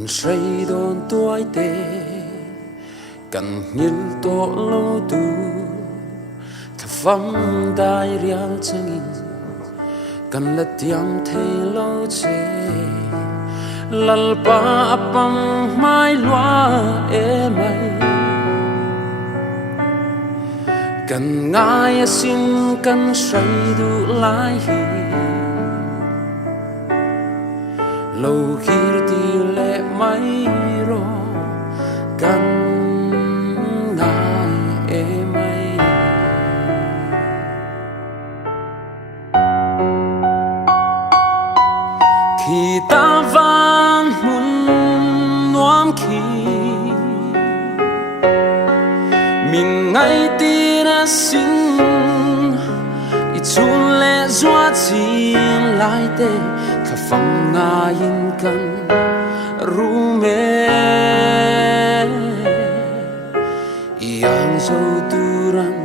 cần say đón tuổi tê cần nhil tổ lâu tu thà phăm đai rial changin cần là tiam thei lâu che lal pa apam mai loa e mai cần ngai xin cần say du lai hi lâu khi đi lệ mai ro cần ngai e mai khi ta van mun noam khi mình ngay tin xin ít chun lệ doa chi lại tê khả phong nga in căn ru mê yang dâu turan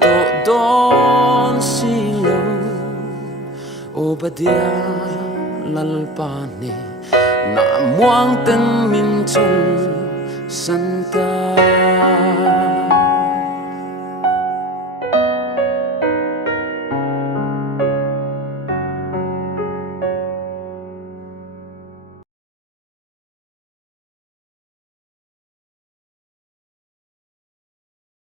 to don si lâu obadia lalpane na muang ten min chun santa